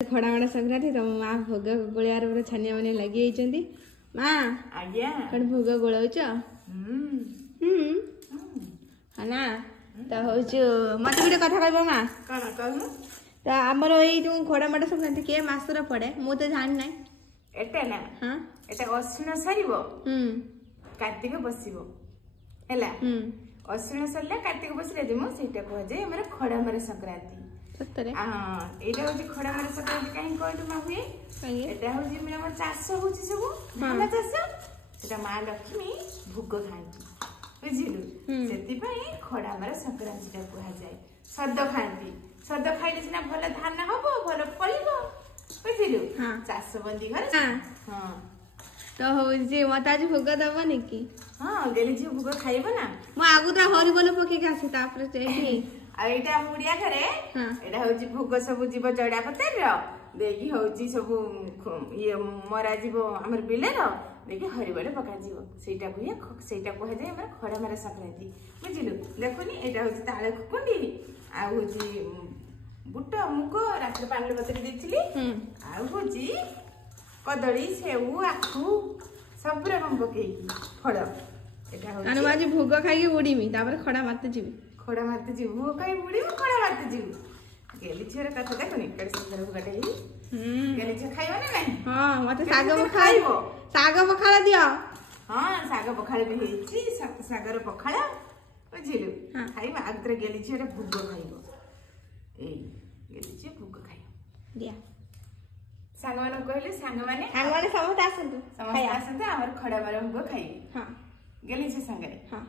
खड़ामड़ा संक्रांति तुम माँ भोग गोलियार पूरा छानिया माने लगी जाइछन्ती माँ आज्ञा कण भोग गोलाउछ हना त होछु मते गुटे कथा कहबो माँ कण कहनु त हमर एई जो खड़ामड़ा संक्रांति के मासर पड़े मु त जानि नै एटा ना हां एटा अश्विन सरीबो कार्तिक बसिबो हैला अश्विन सरला कार्तिक बसिले जेमो सेटा कह जे हमर खड़ामड़ा संक्रांति सत्तरे हां एटा होची खड़ामड़ा संक्रांति काहे कहलु मा हुए एटा होची मेरा हमर चाष होची सब धान चाष सेटा मां लक्ष्मी भोग खांती बुझिलु सेति पई खड़ामड़ा संक्रांति ता कह जाय सद खांती सद खाइले सिना भल धान हबो भल फलिबो बुझिलु चाष बंदी घर हां तो होची मत आज भोग दबनी की हां गेली जे भोग खाइबो ना म आगु त हरि बोल पके आसी तापर चेठी आ एटा मुड़िया घरे एटा होची भोग सब जीव जड़ा पतर रो देखि होची सब ये मरा जीव हमर बिले रो देखि हरि बोल पका जीव सेटा कह जे हमर खड़ामड़ा संक्रांति बुझिलु देखुनी एटा होची ताळे खुकुंडी आ होची बुट मुग रात्र पानी बतरी देथिली आ होची कदली सेऊ आखु सब रकम पकेकी फल एटा होची अनु आज भोग खाई उडीमी तापर खड़ा मारते जीवी खड़ा मारते जीव कई बुड़ी खड़ा मारते जीव गेली छेर कथा देखुनी केड सुंदर भोगटे ही गेली छे खाइबो ना नहीं हां मते साग खाइबो साग पखाला दियो हां साग पखाला भी हेची सागर पखाला बुझिलु खाइबा आगत्र गेली छेर भोग खाइबो ए गेली छे भोग खाइबो दिया सांग माने कहले सांग माने समस्त आसंतु हमर खड़ा मारे भोग खाइबे हां गेली छे संगे हां